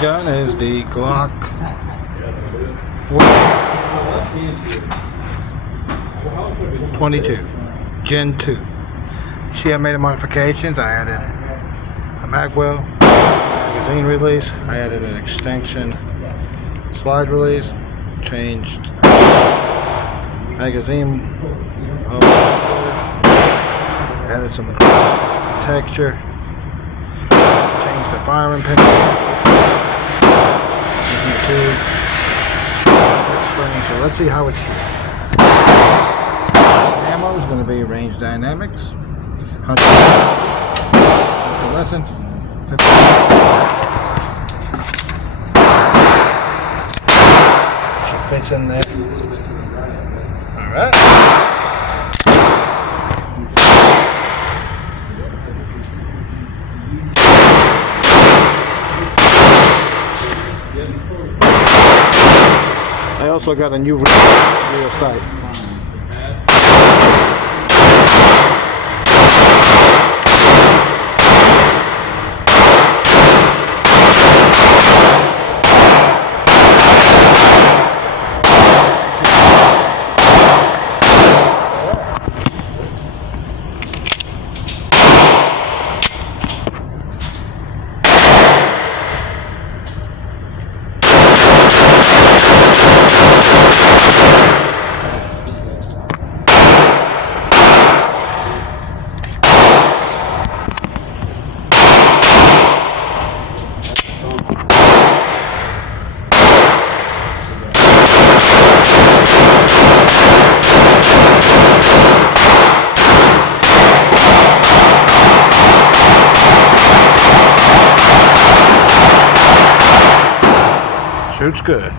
gun is the GLOCK 22 Gen 2. See, I made the modifications. I added a Magwell magazine release. I added an extension slide release. Changed magazine. Added some texture. Changed the firing pin. So let's see how it's shooting. Ammo is going to be range dynamics. 100 listen. 50. She fits in there. All right. I also got a new rear sight. Shoots good.